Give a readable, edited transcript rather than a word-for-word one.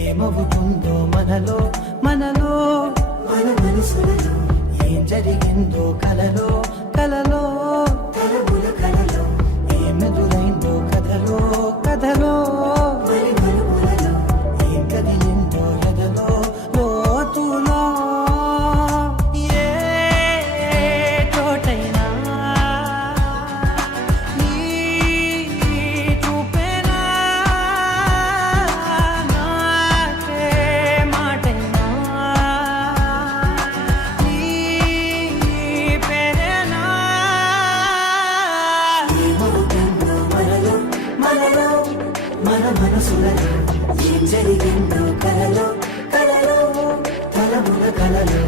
ఏమవుతుందో మనలో మనలో మన మనసులలో ఏం జరిగిందో కలలో కలలో తలముల కలలో ఏమెదురైందో కథలో కథలో మరి మలుపులలో ఏం కదిలిందో ఎదలో లోతులో ఏ చోటైనా నీ చూపేనా నాకే మాటైనా నీ పేరేనా ఏమవుతుందో మనలో మనలో మన మనసులలో ఏం జరిగిందో కలలో కలలో తలముల కలలో